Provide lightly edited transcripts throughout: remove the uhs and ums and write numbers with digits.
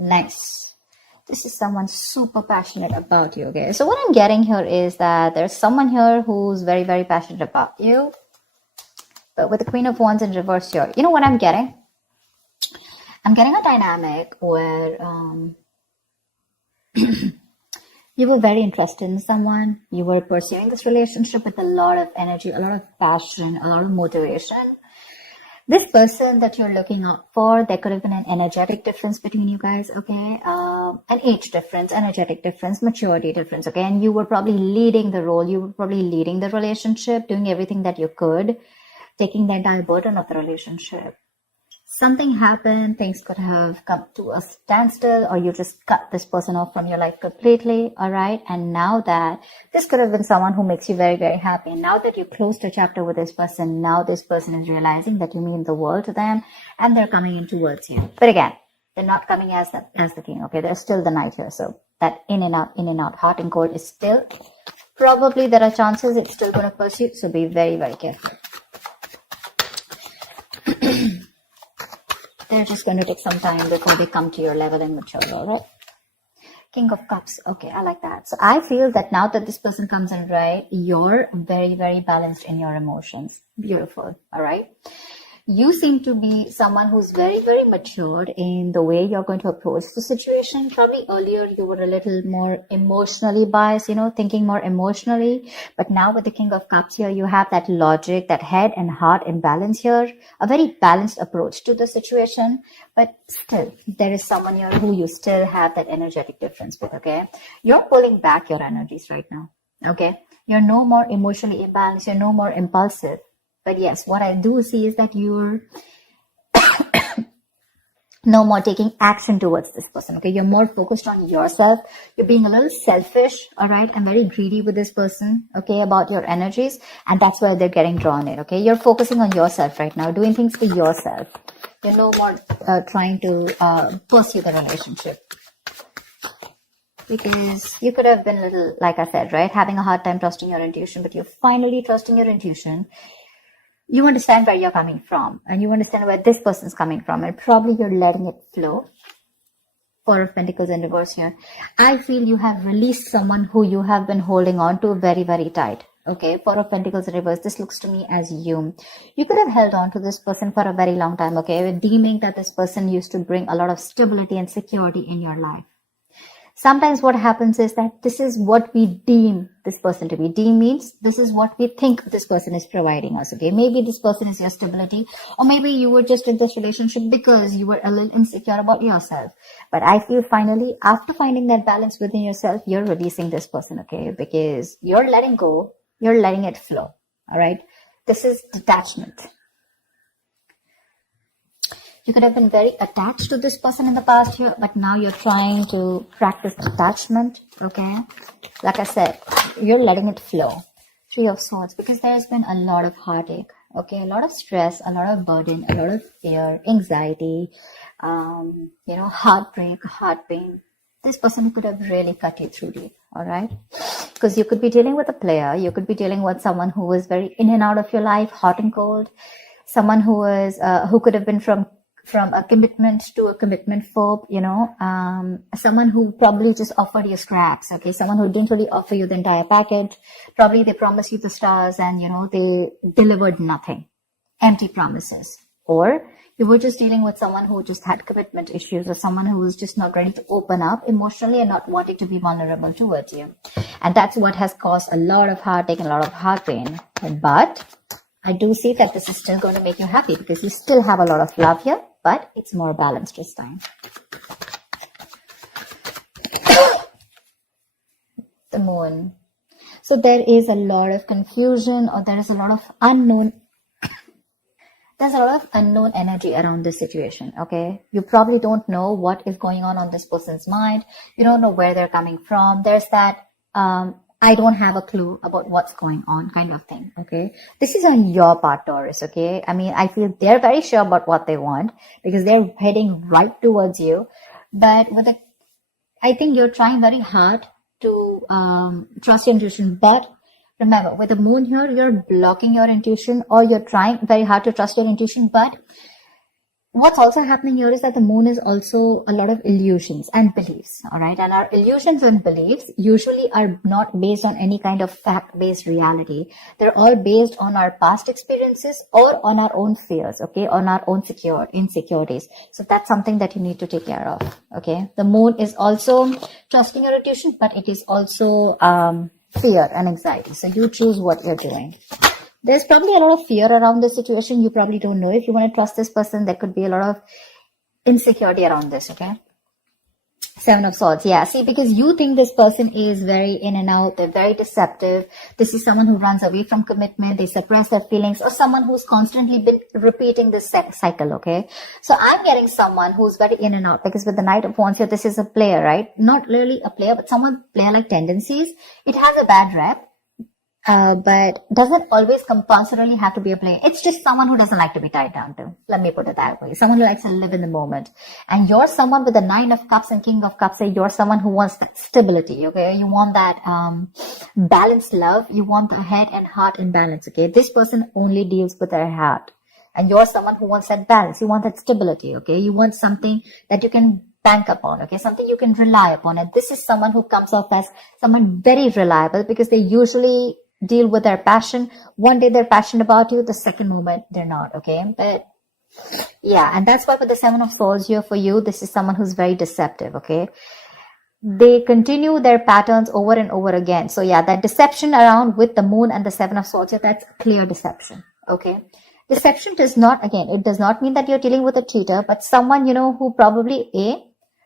Nice. This is someone super passionate about you, okay? So what I'm getting here is that there's someone here who's very, very passionate about you. But with the Queen of Wands in reverse here, you know what I'm getting? I'm getting a dynamic where you were very interested in someone. You were pursuing this relationship with a lot of energy, a lot of passion, a lot of motivation. This person that you're looking out for, there could have been an energetic difference between you guys, okay? An age difference, energetic difference, maturity difference, okay? And you were probably leading the role. You were probably leading the relationship, doing everything that you could, taking the entire burden of the relationship. Something happened, things could have come to a standstill, or you just cut this person off from your life completely, all right? And now that this could have been someone who makes you very, very happy. And now that you closed a chapter with this person, now this person is realizing that you mean the world to them, and they're coming in towards you. But again, they're not coming as the king, okay? There's still the knight here. So that in and out, hot and cold is still, probably there are chances it's still going to pursue. So be very, very careful. They're just going to take some time before they come to your level and mature, all right? King of Cups. Okay, I like that. So I feel that now that this person comes in, right, you're very, very balanced in your emotions. Beautiful, all right? You seem to be someone who's very, very matured in the way you're going to approach the situation. Probably earlier you were a little more emotionally biased, thinking more emotionally. But now with the King of Cups here, you have that logic, that head and heart in balance here. A very balanced approach to the situation. But still, there is someone here who you still have that energetic difference with, okay? You're pulling back your energies right now, okay? You're no more emotionally imbalanced. You're no more impulsive. But yes, what I do see is that you're no more taking action towards this person, okay? You're more focused on yourself. You're being a little selfish, all right? And very greedy with this person, okay, about your energies. And that's where they're getting drawn in, okay? You're focusing on yourself right now, doing things for yourself. You're no more trying to pursue the relationship. Because you could have been a little, like I said, right? Having a hard time trusting your intuition, but you're finally trusting your intuition. You understand where you're coming from, and you understand where this person's coming from, and probably you're letting it flow. Four of Pentacles in reverse here. I feel you have released someone who you have been holding on to very, very tight. Okay, Four of Pentacles in reverse. This looks to me as you. You could have held on to this person for a very long time, okay, deeming that this person used to bring a lot of stability and security in your life. Sometimes what happens is that this is what we deem this person to be. Deem means this is what we think this person is providing us, okay? Maybe this person is your stability, or maybe you were just in this relationship because you were a little insecure about yourself. But I feel finally, after finding that balance within yourself, you're releasing this person, okay? Because you're letting go, you're letting it flow, all right? This is detachment. You could have been very attached to this person in the past here, but now you're trying to practice detachment, okay? Like I said, you're letting it flow. Three of Swords, because there's been a lot of heartache, okay? A lot of stress, a lot of burden, a lot of fear, anxiety, heartbreak, heart pain. This person could have really cut you through deep, all right? Because you could be dealing with a player. You could be dealing with someone who was very in and out of your life, hot and cold. Someone who could have been from a commitment to a commitment phobe, someone who probably just offered you scraps, okay? Someone who didn't really offer you the entire package. Probably they promised you the stars and, they delivered nothing. Empty promises. Or you were just dealing with someone who just had commitment issues, or someone who was just not ready to open up emotionally and not wanting to be vulnerable towards you. And that's what has caused a lot of heartache and a lot of heart pain. But I do see that this is still going to make you happy because you still have a lot of love here, but it's more balanced this time. The Moon. So there is a lot of confusion, or there is a lot of unknown. There's a lot of unknown energy around this situation, okay? You probably don't know what is going on this person's mind. You don't know where they're coming from. There's that, I don't have a clue about what's going on kind of thing, okay? This is on your part, Taurus, okay? I mean, I feel they're very sure about what they want because they're heading right towards you. But I think you're trying very hard to trust your intuition. But remember, with the Moon here, you're blocking your intuition, or you're trying very hard to trust your intuition, but what's also happening here is that the moon is also a lot of illusions and beliefs, all right? And our illusions and beliefs usually are not based on any kind of fact-based reality. They're all based on our past experiences or on our own fears, okay? On our own insecurities. So that's something that you need to take care of, okay? The moon is also trusting your intuition, but it is also fear and anxiety. So you choose what you're doing. There's probably a lot of fear around this situation. You probably don't know if you want to trust this person. There could be a lot of insecurity around this, okay? Seven of Swords, yeah. See, because you think this person is very in and out, they're very deceptive. This is someone who runs away from commitment, they suppress their feelings, or someone who's constantly been repeating this cycle, okay? So I'm getting someone who's very in and out, because with the Knight of Wands here, this is a player, right? Not really a player, but someone player-like tendencies. It has a bad rep. But doesn't always compulsorily have to be a player. It's just someone who doesn't like to be tied down to. Let me put it that way. Someone who likes to live in the moment. And you're someone with the Nine of Cups and King of Cups. Say you're someone who wants that stability, okay? You want that balanced love. You want the head and heart in balance, okay? This person only deals with their heart. And you're someone who wants that balance. You want that stability, okay? You want something that you can bank upon, okay? Something you can rely upon. And this is someone who comes off as someone very reliable, because they usually deal with their passion. One day they're passionate about you, the second moment they're not, okay? But yeah, and that's why with the Seven of Swords here for you, this is someone who's very deceptive, okay? They continue their patterns over and over again. So yeah, that deception around with the moon and the Seven of Swords here, that's clear deception, okay? Deception does not, again, it does not mean that you're dealing with a cheater, but someone, you know, who probably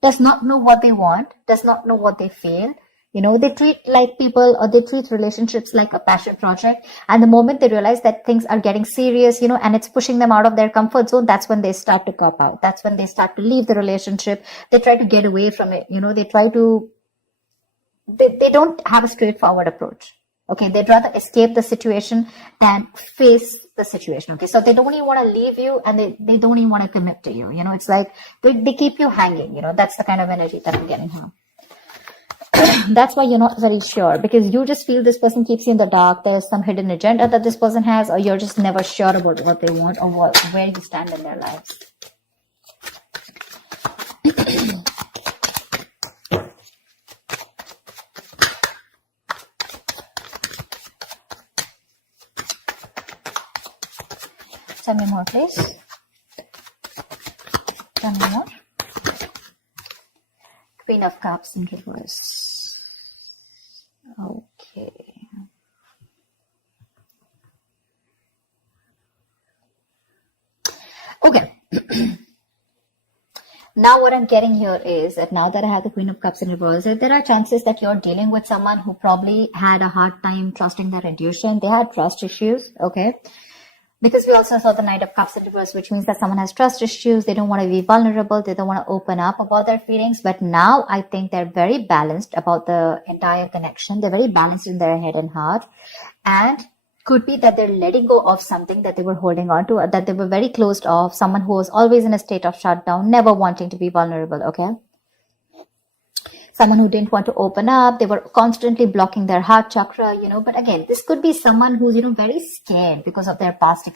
does not know what they want, does not know what they feel. You know, they treat like people, or they treat relationships like a passion project. And the moment they realize that things are getting serious, you know, and it's pushing them out of their comfort zone, that's when they start to cop out. That's when they start to leave the relationship. They try to get away from it. You know, they don't have a straightforward approach. Okay. They'd rather escape the situation than face the situation. Okay. So they don't even want to leave you, and they don't even want to commit to you. You know, it's like they keep you hanging. You know, that's the kind of energy that I'm getting here. That's why you're not very sure, because you just feel this person keeps you in the dark. There's some hidden agenda that this person has, or you're just never sure about what they want or where you stand in their lives. Tell me more, please. Tell me more. Queen of Cups in reverse. Okay. Okay. Now what I'm getting here is that now that I have the Queen of Cups in reverse, there are chances that you're dealing with someone who probably had a hard time trusting their intuition. They had trust issues, okay? Because we also saw the Knight of Cups in reverse, which means that someone has trust issues. They don't want to be vulnerable. They don't want to open up about their feelings. But now I think they're very balanced about the entire connection. They're very balanced in their head and heart. And could be that they're letting go of something that they were holding on to, or that they were very closed off. Someone who was always in a state of shutdown, never wanting to be vulnerable, okay? Someone who didn't want to open up. They were constantly blocking their heart chakra, you know. But again, this could be someone who's, you know, very scared because of their past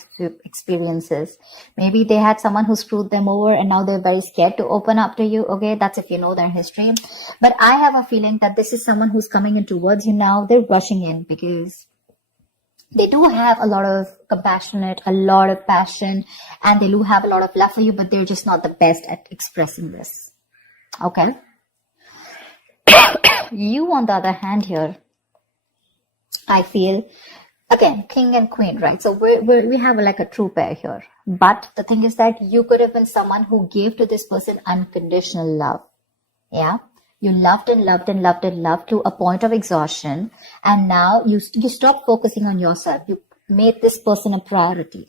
experiences. Maybe they had someone who screwed them over and now they're very scared to open up to you. Okay, that's if you know their history. But I have a feeling that this is someone who's coming in towards you now. They're rushing in because they do have a lot of compassionate, a lot of passion, and they do have a lot of love for you, but they're just not the best at expressing this. Okay. You, on the other hand here, I feel, again, king and queen, right? So we have like a true pair here. But the thing is that you could have been someone who gave to this person unconditional love. Yeah. You loved and loved and loved and loved to a point of exhaustion. And now you stop focusing on yourself. You made this person a priority.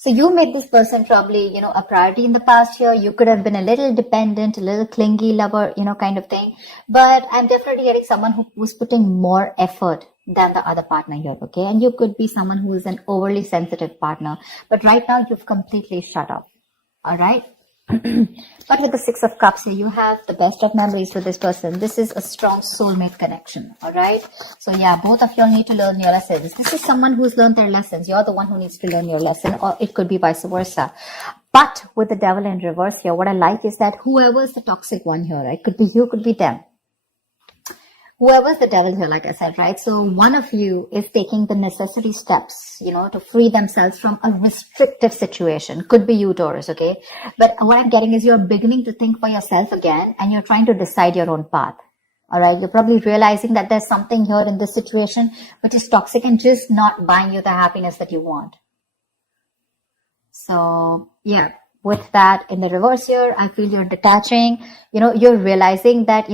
So you made this person probably, you know, a priority in the past year. You could have been a little dependent, a little clingy lover, you know, kind of thing. But I'm definitely getting someone who was putting more effort than the other partner here, okay? And you could be someone who is an overly sensitive partner. But right now, you've completely shut up, all right? But with the Six of Cups here, you have the best of memories with this person. This is a strong soulmate connection, all right? So yeah, both of you all need to learn your lessons. This is someone who's learned their lessons. You're the one who needs to learn your lesson, or it could be vice versa. But with the Devil in reverse here, what I like is that whoever is the toxic one here, it could be you, could be them. Whoever's the devil here, like I said, right? So one of you is taking the necessary steps, to free themselves from a restrictive situation. Could be you, Taurus, okay? But what I'm getting is you're beginning to think for yourself again, and you're trying to decide your own path. All right? You're probably realizing that there's something here in this situation which is toxic and just not buying you the happiness that you want. So yeah, with that in the reverse here, I feel you're detaching. You're realizing that,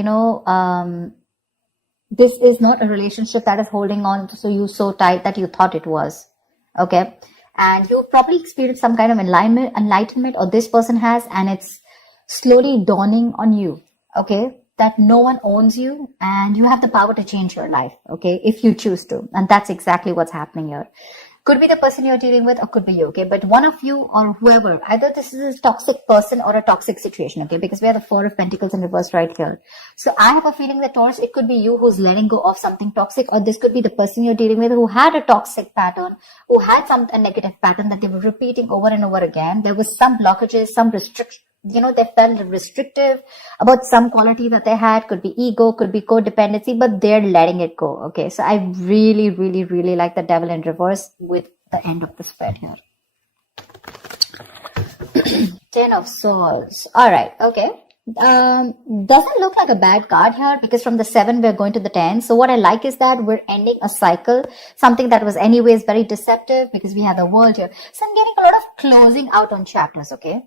this is not a relationship that is holding on to you so tight that you thought it was. Okay. And you probably experienced some kind of enlightenment, or this person has, and it's slowly dawning on you. Okay. That no one owns you and you have the power to change your life. Okay. If you choose to. And that's exactly what's happening here. Could be the person you're dealing with, or could be you, okay? But one of you or whoever, either this is a toxic person or a toxic situation, okay? Because we have the Four of Pentacles in reverse right here. So I have a feeling that, Taurus, it could be you who's letting go of something toxic, or this could be the person you're dealing with who had a toxic pattern, who had a negative pattern that they were repeating over and over again. There was some blockages, some restriction. They felt restrictive about some quality that they had. Could be ego, could be codependency, but they're letting it go. Okay. So I really, really, really like the Devil in reverse with the end of the spread here. 10 of Swords. All right. Okay. Doesn't look like a bad card here, because from the 7 we're going to the 10. So what I like is that we're ending a cycle, something that was anyways very deceptive, because we have the World here. So I'm getting a lot of closing out on chapters. Okay.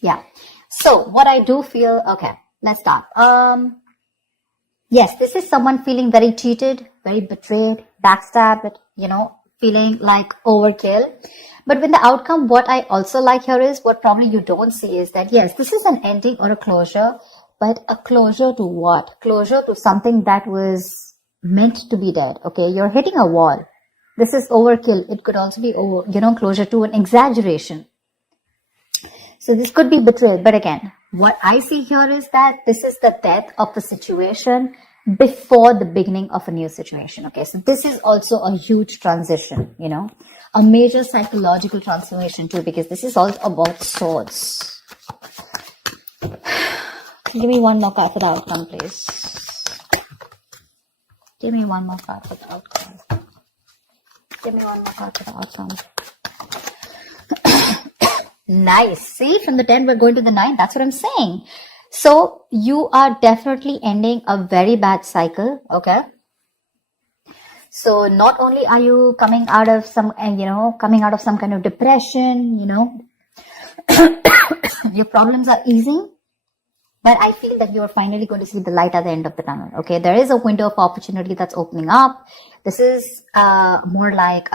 Yeah. So what I do feel, okay, let's start. Yes, this is someone feeling very cheated, very betrayed, backstabbed, feeling like overkill. But with the outcome, what I also like here is, what probably you don't see is that, yes, this is an ending or a closure, but a closure to what? Closure to something that was meant to be dead. Okay. You're hitting a wall. This is overkill. It could also be, closure to an exaggeration. So this could be betrayal. But again, what I see here is that this is the death of a situation before the beginning of a new situation. Okay. So this is also a huge transition, a major psychological transformation too, because this is all about swords. Give me one more card for the outcome, please. Give me one more card for the outcome. Give me one more card for the outcome. Nice. See, from the 10, we're going to the 9. That's what I'm saying. So you are definitely ending a very bad cycle. Okay. So not only are you coming out of some kind of depression, your problems are easing, but I feel that you're finally going to see the light at the end of the tunnel. Okay. There is a window of opportunity that's opening up. This is more like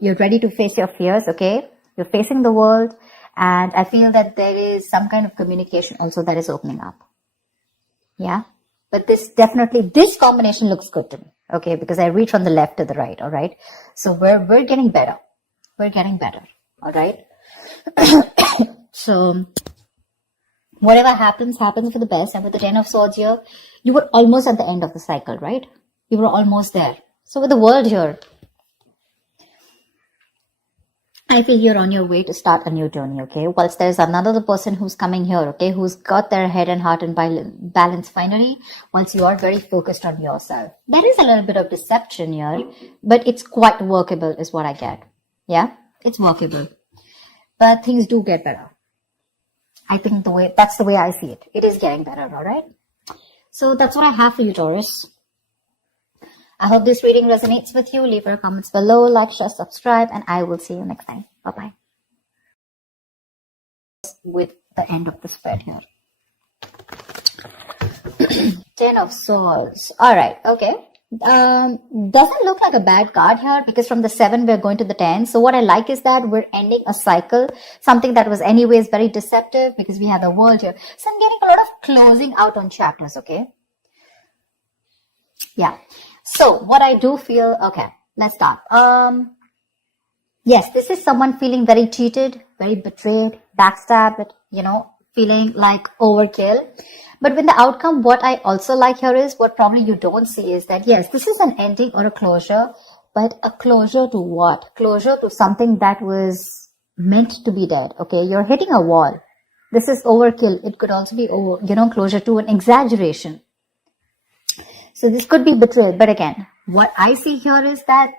you're ready to face your fears. Okay. You're facing the world. And I feel that there is some kind of communication also that is opening up. Yeah. But this combination looks good to me. Okay. Because I read from the left to the right. All right. So we're getting better. We're getting better. All right. So whatever happens for the best. And with the 10 of Swords here, you were almost at the end of the cycle, right? You were almost there. So with the World here, I feel you're on your way to start a new journey, okay? Whilst there's another person who's coming here, okay, who's got their head and heart in balance finally, once you are very focused on yourself. There is a little bit of deception here, but it's quite workable is what I get. Yeah, it's workable. But things do get better. I think that's the way I see it. It is getting better, all right? So that's what I have for you, Taurus. I hope this reading resonates with you. Leave your comments below, like, share, subscribe, and I will see you next time. Bye-bye. With the end of the spread here. 10 of Swords. All right. Okay. Doesn't look like a bad card here, because from the 7 we're going to the 10. So what I like is that we're ending a cycle, something that was anyways very deceptive, because we have the World here. So I'm getting a lot of closing out on chapters. Okay. Yeah. So what I do feel, okay, let's start. Yes, this is someone feeling very cheated, very betrayed, backstabbed, feeling like overkill. But when the outcome, what I also like here is, what probably you don't see is that, yes, this is an ending or a closure, but a closure to what? Closure to something that was meant to be dead. Okay, you're hitting a wall. This is overkill. It could also be, closure to an exaggeration. So this could be betrayal. But again, what I see here is that